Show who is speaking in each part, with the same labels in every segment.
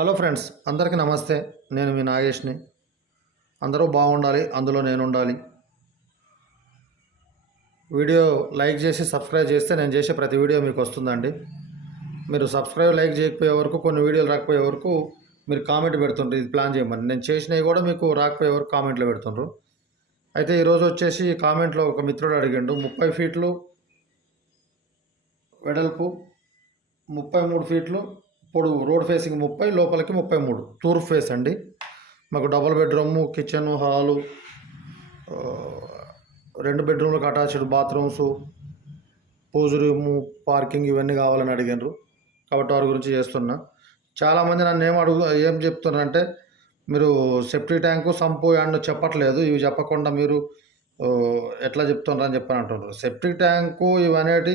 Speaker 1: Hello friends అందరికీ నమస్తే. నేను మీ నాగేష్ని. అందరూ బాగుండాలి అందులో నేను ఉండాలి వీడియో లైక్ చేసి సబ్స్క్రైబ్ చేస్తే నేను చేసే ప్రతి వీడియో మీకు వస్తుందండి. మీరు సబ్స్క్రైబ్ లైక్ చేయకపోయే వరకు కొన్ని వీడియోలు రాకపోయే వరకు మీరు కామెంట్ పెడుతుండ్రు. ఇది ప్లాన్ చేయమని. నేను చేసినవి కూడా మీకు రాకపోయే వరకు కామెంట్లో పెడుతుండ్రు. అయితే ఈరోజు వచ్చేసి కామెంట్లో ఒక మిత్రుడు అడిగిండు ముప్పై ఫీట్లు వెడల్పు ముప్పై మూడు ఫీట్లు పొడవు రోడ్ ఫేసింగ్ ముప్పై లోపలికి ముప్పై మూడు. తూర్పు ఫేస్ అండి. మాకు డబుల్ బెడ్రూమ్ కిచెన్ హాలు రెండు బెడ్రూమ్లకు attached bathrooms puja room parking ఇవన్నీ కావాలని అడిగినారు. కాబట్టి వారి గురించి చేస్తున్నా. చాలామంది నన్ను ఏం అడుగు ఏం చెప్తున్నారంటే మీరు సెఫ్టీ ట్యాంకు సంపు అండ్ చెప్పట్లేదు. ఇవి చెప్పకుండా మీరు ఎట్లా చెప్తున్నారని చెప్పని అంటున్నారు. సెఫ్టీ ట్యాంకు ఇవనేటి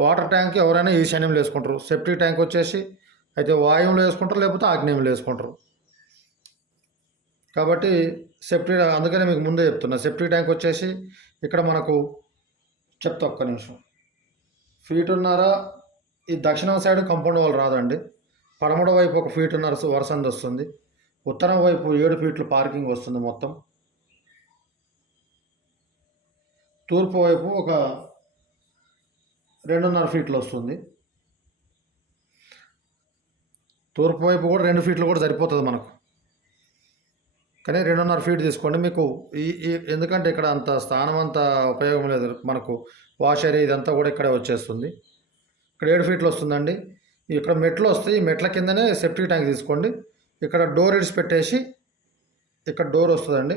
Speaker 1: వాటర్ ట్యాంక్ ఎవరైనా ఈశాన్యంలో వేసుకుంటారు. సెప్టిక్ ట్యాంక్ వచ్చేసి అయితే వాయువులో వేసుకుంటారు లేకపోతే ఆగ్నేయంలో వేసుకుంటారు. కాబట్టి సెప్టిక్ అందుకనే మీకు ముందే చెప్తున్నా సెప్టిక్ ట్యాంక్ వచ్చేసి ఇక్కడ మనకు చెప్తా ఒక్క నిమిషం. ఫీట్ ఉన్నారా? ఈ దక్షిణం సైడ్ కంపౌండ్ వాళ్ళు రాదండి. పడమడ వైపు ఒక ఫీట్ ఉన్నర వరసంది వస్తుంది. ఉత్తరం వైపు ఏడు ఫీట్లు పార్కింగ్ వస్తుంది మొత్తం. తూర్పు వైపు ఒక రెండున్నర ఫీట్లు వస్తుంది. తూర్పు వైపు కూడా రెండు ఫీట్లు కూడా సరిపోతుంది మనకు. కానీ రెండున్నర ఫీట్ తీసుకోండి. మీకు ఈ ఈ ఎందుకంటే ఇక్కడ అంత స్థానం అంత ఉపయోగం లేదు మనకు. వాష్ ఇదంతా కూడా ఇక్కడే వచ్చేస్తుంది. ఇక్కడ ఏడు ఫీట్లు వస్తుందండి. ఇక్కడ మెట్లు వస్తాయి ఈ మెట్ల కిందనే సెప్టిక్ ట్యాంక్ తీసుకోండి. ఇక్కడ డోర్ ఇడిచి పెట్టేసి ఇక్కడ డోర్ వస్తుందండి.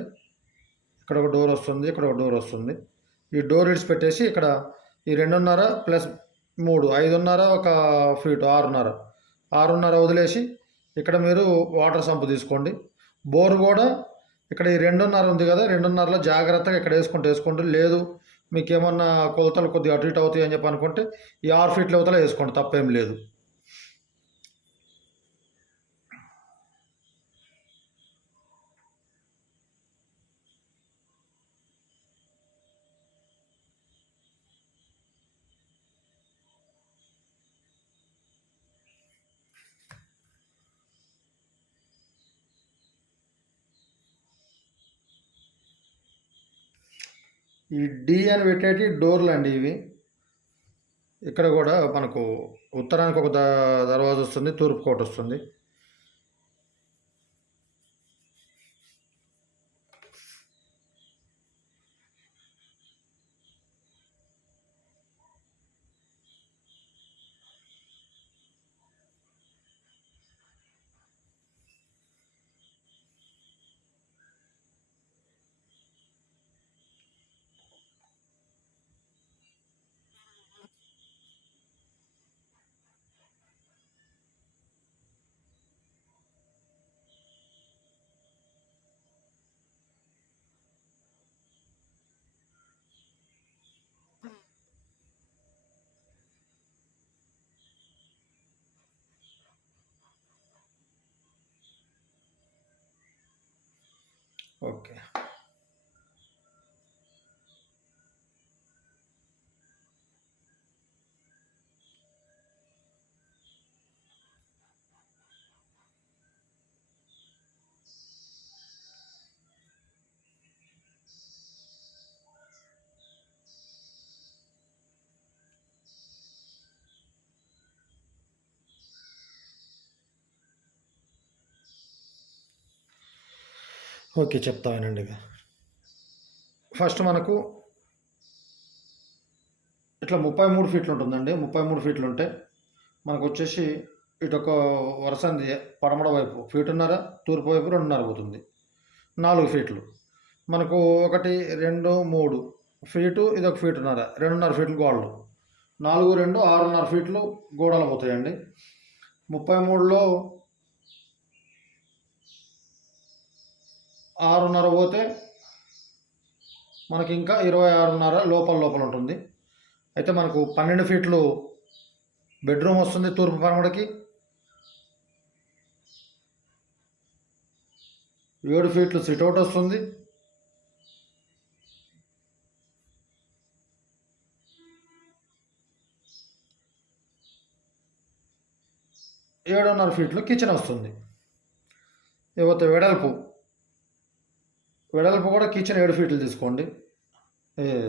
Speaker 1: ఇక్కడ ఒక డోర్ వస్తుంది ఇక్కడ ఒక డోర్ వస్తుంది. ఈ డోర్ ఇడిచి పెట్టేసి ఇక్కడ ఈ రెండున్నర ప్లస్ మూడు ఐదున్నర ఒక ఫీటు ఆరున్నర. ఆరున్నర వదిలేసి ఇక్కడ మీరు వాటర్ సంపు తీసుకోండి. బోర్ కూడా ఇక్కడ ఈ రెండున్నర ఉంది కదా రెండున్నరలో జాగ్రత్తగా ఇక్కడ వేసుకుంటూ వేసుకోండి. లేదు మీకు ఏమన్నా కొలతలు కొద్దిగా అటు ఇటు అవుతాయి అని చెప్పి అనుకుంటే ఈ ఆరు ఫీట్ల అవతల వేసుకోండి తప్పేం లేదు. ఈ డి అని పెట్టేటి డోర్లు అండి ఇవి. ఇక్కడ కూడా మనకు ఉత్తరానికి ఒక ద దర్వాజ వస్తుంది తూర్పు కోట వస్తుంది. ఓకే ఓకే చెప్తా వినండి ఇక. ఫస్ట్ మనకు ఇట్లా ముప్పై మూడు ఫీట్లు ఉంటుందండి. ముప్పై మూడు ఫీట్లు ఉంటే మనకు వచ్చేసి ఇటు ఒక వరుస పడమడ వైపు ఫీటున్నర తూర్పు వైపు రెండున్నర పోతుంది. నాలుగు ఫీట్లు. మనకు ఒకటి రెండు మూడు ఫీటు ఇది ఒక ఫీటున్నర రెండున్నర ఫీట్లు గోడలు. నాలుగు రెండు ఆరున్నర ఫీట్లు గోడలు పోతాయండి. ముప్పై మూడులో ఆరున్నర పోతే మనకి ఇంకా ఇరవై ఆరున్నర లోపల లోపల ఉంటుంది. అయితే మనకు పన్నెండు ఫీట్లు బెడ్రూమ్ వస్తుంది తూర్పు పరమడకి ఏడు ఫీట్లు సిట్అవుట్ వస్తుంది. ఏడున్నర ఫీట్లు కిచెన్ వస్తుంది. ఇకపోతే వెడల్పు వెడల్పు కూడా కిచెన్ ఏడు ఫీట్లు తీసుకోండి.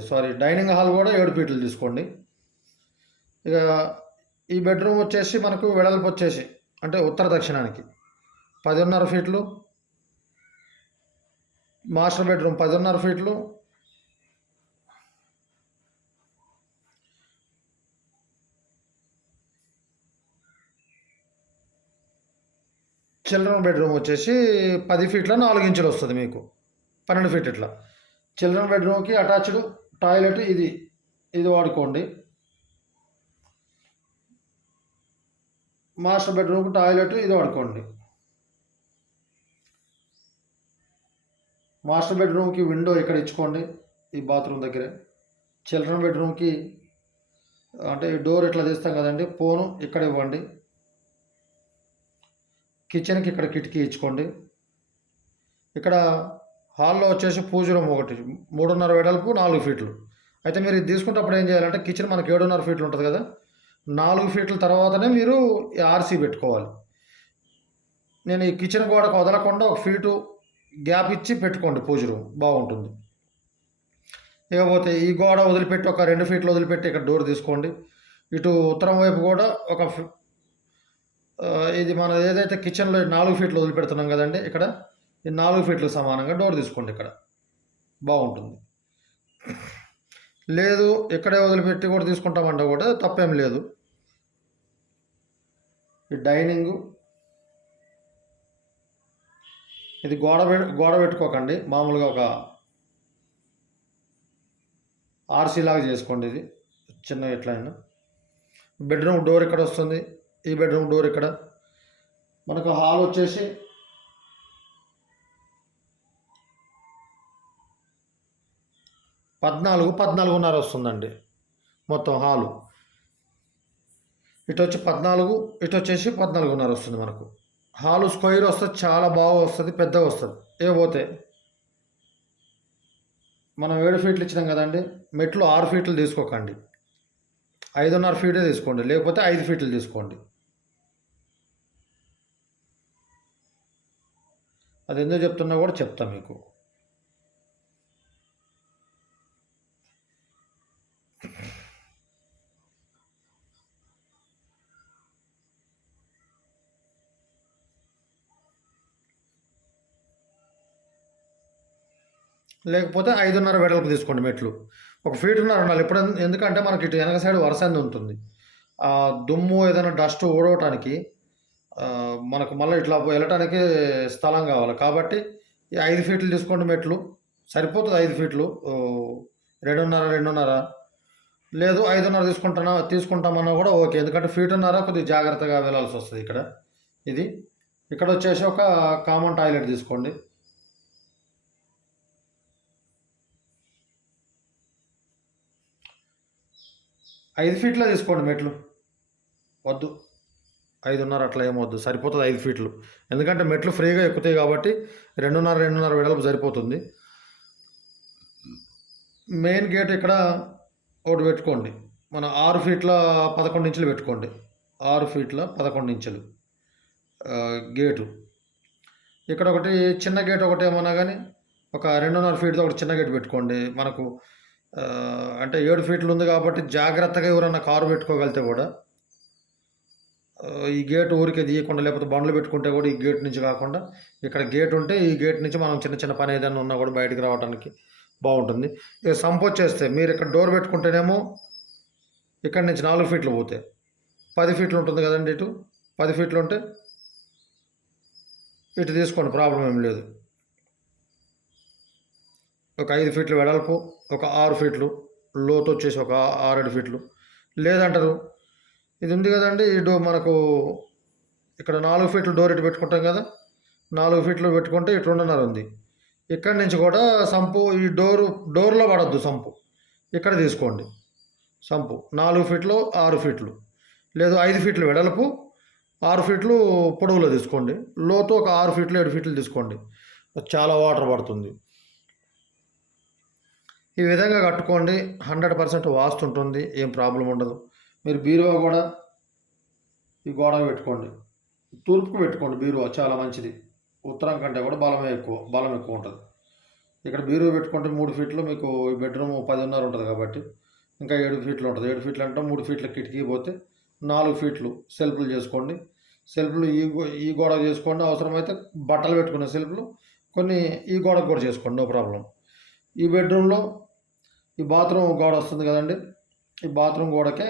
Speaker 1: సారీ డైనింగ్ హాల్ కూడా ఏడు ఫీట్లు తీసుకోండి. ఇక ఈ బెడ్రూమ్ వచ్చేసి మనకు వెడల్పు వచ్చేసి అంటే ఉత్తర దక్షిణానికి పదిన్నర ఫీట్లు. మాస్టర్ బెడ్రూమ్ పదిన్నర ఫీట్లు. చిల్డ్రన్ బెడ్రూమ్ వచ్చేసి పది ఫీట్ల నాలుగు ఇంచులు వస్తుంది మీకు. పన్నెండు ఫీట్ ఇట్లా. చిల్డ్రన్ బెడ్రూమ్కి అటాచ్డ్ టాయిలెట్ ఇది. ఇది వాడుకోండి. మాస్టర్ బెడ్రూమ్కి టాయిలెట్ ఇది వాడుకోండి. మాస్టర్ బెడ్రూమ్కి విండో ఇక్కడ ఇచ్చుకోండి ఈ బాత్రూమ్ దగ్గరే. చిల్డ్రన్ బెడ్రూమ్కి అంటే డోర్ ఇట్లా తీస్తాం కదండి ఫోను ఇక్కడ ఇవ్వండి. కిచెన్కి ఇక్కడ కిటికీ ఇచ్చుకోండి. ఇక్కడ హాల్లో వచ్చేసి పూజ రూమ్ ఒకటి. మూడున్నర వెడల్పు నాలుగు ఫీట్లు. అయితే మీరు ఇది తీసుకున్నప్పుడు ఏం చేయాలంటే కిచెన్ మనకి ఏడున్నర ఫీట్లు ఉంటుంది కదా. నాలుగు ఫీట్ల తర్వాతనే మీరు ఆర్సీ పెట్టుకోవాలి. నేను ఈ కిచెన్ గోడకు వదలకుండా ఒక ఫీటు గ్యాప్ ఇచ్చి పెట్టుకోండి పూజ రూమ్. బాగుంటుంది. ఇకపోతే ఈ గోడ వదిలిపెట్టి ఒక రెండు ఫీట్లు వదిలిపెట్టి ఇక్కడ డోర్ తీసుకోండి. ఇటు ఉత్తరం వైపు కూడా ఒక ఇది మన ఏదైతే కిచెన్లో నాలుగు ఫీట్లు వదిలిపెడుతున్నాం కదండి ఇక్కడ నాలుగు ఫీట్లకు సమానంగా డోర్ తీసుకోండి ఇక్కడ. బాగుంటుంది. లేదు ఇక్కడే వదిలిపెట్టి కూడా తీసుకుంటామంటే కూడా తప్పేం లేదు. ఈ డైనింగ్. ఇది గోడ గోడ పెట్టుకోకండి. మామూలుగా ఒక ఆర్సీ లాగా చేసుకోండి ఇది. చిన్న ఎట్లయినా. బెడ్రూమ్ డోర్ ఇక్కడ వస్తుంది. ఈ బెడ్రూమ్ డోర్ ఇక్కడ. మనకు హాల్ వచ్చేసి పద్నాలుగు పద్నాలుగున్నర వస్తుందండి. మొత్తం హాలు. ఇటు వచ్చి పద్నాలుగు ఇటు వచ్చేసి పద్నాలుగున్నర వస్తుంది మనకు. హాలు స్క్వేర్ వస్తుంది చాలా బాగా వస్తుంది పెద్దగా వస్తుంది. ఏ పోతే. మనం ఏడు ఫీట్లు ఇచ్చినాం కదండి మెట్లు ఆరు ఫీట్లు తీసుకోకండి. ఐదున్నర ఫీటే తీసుకోండి లేకపోతే ఐదు ఫీట్లు తీసుకోండి. అది ఎందుకు చెప్తున్నా కూడా చెప్తా మీకు. లేకపోతే ఐదున్నర వెడల్పు తీసుకోండి మెట్లు. ఒక ఫీటున్నర ఉండాలి ఇప్పుడు ఎందుకంటే మనకి ఇటు వెనక సైడ్ వరసంది ఉంటుంది. ఆ దుమ్ము ఏదైనా డస్ట్ ఊడవటానికి మనకు మళ్ళీ ఇట్లా వెళ్ళటానికి స్థలం కావాలి. కాబట్టి ఈ ఐదు ఫీట్లు తీసుకోండి మెట్లు. సరిపోతుంది ఐదు ఫీట్లు. రెండున్నర రెండున్నర. లేదు ఐదున్నర తీసుకుంటున్నా తీసుకుంటామన్నా కూడా ఓకే. ఎందుకంటే ఫీటున్నర కొద్దిగా జాగ్రత్తగా వెళ్ళాల్సి వస్తుంది ఇక్కడ. ఇది. ఇక్కడ వచ్చేసి ఒక కామన్ టాయిలెట్ తీసుకోండి. ఐదు ఫీట్లో తీసుకోండి మెట్లు. వద్దు. ఐదున్నర అట్లా ఏమొద్దు సరిపోతుంది ఐదు ఫీట్లు. ఎందుకంటే మెట్లు ఫ్రీగా ఎక్కుతాయి కాబట్టి రెండున్నర రెండున్నర వెడల్పు సరిపోతుంది. మెయిన్ గేట్ ఇక్కడ ఒకటి పెట్టుకోండి. మన ఆరు ఫీట్ల పదకొండు ఇంచులు పెట్టుకోండి. ఆరు ఫీట్ల పదకొండు ఇంచులు గేటు. ఇక్కడ ఒకటి చిన్న గేట్ ఒకటి ఏమన్నా కానీ ఒక రెండున్నర ఫీట్తో ఒకటి చిన్న గేట్ పెట్టుకోండి. మనకు అంటే ఏడు ఫీట్లు ఉంది కాబట్టి జాగ్రత్తగా ఎవరన్నా కారు పెట్టుకోగలితే కూడా ఈ గేట్ ఊరికే తీయకుండా లేకపోతే బండ్లు పెట్టుకుంటే కూడా ఈ గేట్ నుంచి కాకుండా ఇక్కడ గేట్ ఉంటే ఈ గేట్ నుంచి మనం చిన్న చిన్న పని ఏదైనా ఉన్నా కూడా బయటికి రావడానికి బాగుంటుంది. ఇక సంప్ వచ్చేస్తే మీరు ఇక్కడ డోర్ పెట్టుకుంటేనేమో ఇక్కడ నుంచి నాలుగు ఫీట్లు పోతే పది ఫీట్లు ఉంటుంది కదండి ఇటు పది ఫీట్లు ఉంటే ఇటు తీసుకోండి ప్రాబ్లం ఏం లేదు. ఒక ఐదు ఫీట్లు వెడల్పు ఒక ఆరు ఫీట్లు లోతు వచ్చేసి ఒక ఆరేడు ఫీట్లు. లేదంటారు? ఇది ఉంది కదండి ఈ డో మనకు ఇక్కడ నాలుగు ఫీట్లు డోర్ ఇటు పెట్టుకుంటాం కదా నాలుగు ఫీట్లు పెట్టుకుంటే ఇటు రెండున్నర ఉంది. ఇక్కడి నుంచి కూడా సంపు ఈ డోరు డోర్లో పడద్దు సంపు. ఇక్కడ తీసుకోండి. సంపు నాలుగు ఫీట్లు ఆరు ఫీట్లు. లేదు ఐదు ఫీట్లు వెడల్పు ఆరు ఫీట్లు పొడవులో తీసుకోండి. లోతు ఒక ఆరు ఫీట్లు ఏడు ఫీట్లు తీసుకోండి. చాలా వాటర్ పడుతుంది. ఈ విధంగా కట్టుకోండి. హండ్రెడ్ పర్సెంట్ వాస్తు ఉంటుంది. ఏం ప్రాబ్లం ఉండదు. మీరు బీరువా కూడా ఈ గోడ పెట్టుకోండి. తూర్పుకు పెట్టుకోండి బీరువా చాలా మంచిది. ఉత్తరం కంటే కూడా బలమే ఎక్కువ బలం ఎక్కువ ఉంటుంది. ఇక్కడ బీరువా పెట్టుకుంటే మూడు ఫీట్లు మీకు ఈ బెడ్రూమ్ పదిన్నర ఉంటుంది కాబట్టి ఇంకా ఏడు ఫీట్లు ఉంటుంది. ఏడు ఫీట్లు అంటే మూడు ఫీట్ల కిటికీ పోతే నాలుగు ఫీట్లు సెల్ఫ్లు చేసుకోండి. సెల్ఫ్లు ఈ ఈ గోడ చేసుకోండి. అవసరమైతే బట్టలు పెట్టుకునే సెల్ఫ్లు కొన్ని ఈ గోడకు కూడా చేసుకోండి. No problem. ఈ బెడ్రూమ్లో ఈ బాత్రూమ్ గోడ వస్తుంది కదండి. ఈ బాత్రూమ్ గోడకే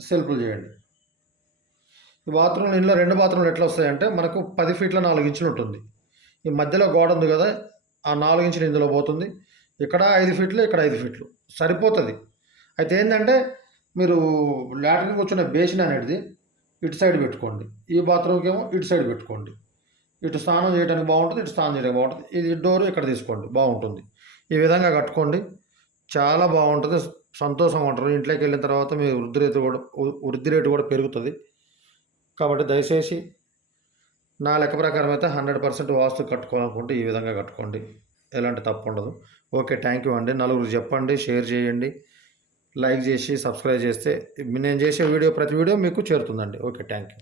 Speaker 1: సెల్ఫ్లు చేయండి. ఈ బాత్రూమ్ ఇంట్లో రెండు బాత్రూమ్లు ఎట్లా వస్తాయంటే మనకు పది ఫీట్ల నాలుగు ఇంచులు ఉంటుంది. ఈ మధ్యలో గోడ ఉంది కదా ఆ నాలుగు ఇంచులు ఇందులో పోతుంది. ఇక్కడ ఐదు ఫీట్లు ఇక్కడ ఐదు ఫీట్లు. సరిపోతుంది. అయితే ఏంటంటే మీరు లాట్రిన్ కూర్చునే బేసిన్ అనేది ఇటు సైడ్ పెట్టుకోండి. ఈ బాత్రూమ్కి ఏమో ఇటు సైడ్ పెట్టుకోండి. ఇటు స్నానం చేయడానికి బాగుంటుంది ఇటు స్నానం చేయడానికి బాగుంటుంది. ఇది డోర్ ఇక్కడ తీసుకోండి బాగుంటుంది. ఈ విధంగా కట్టుకోండి. చాలా బాగుంటుంది. సంతోషంగా ఉంటారు ఇంట్లోకి వెళ్ళిన తర్వాత మీ వృద్ధి రేటు కూడా వృద్ధి రేటు కూడా పెరుగుతుంది. కాబట్టి దయచేసి నా లెక్క ప్రకారం అయితే హండ్రెడ్ పర్సెంట్ వాస్తు కట్టుకోవాలనుకుంటే ఈ విధంగా కట్టుకోండి. ఎలాంటి తప్పు ఉండదు. ఓకే థ్యాంక్ యూ అండి. నలుగురు చెప్పండి షేర్ చేయండి లైక్ చేసి సబ్స్క్రైబ్ చేస్తే నేను చేసే వీడియో ప్రతి వీడియో మీకు చేరుతుందండి. Okay thank you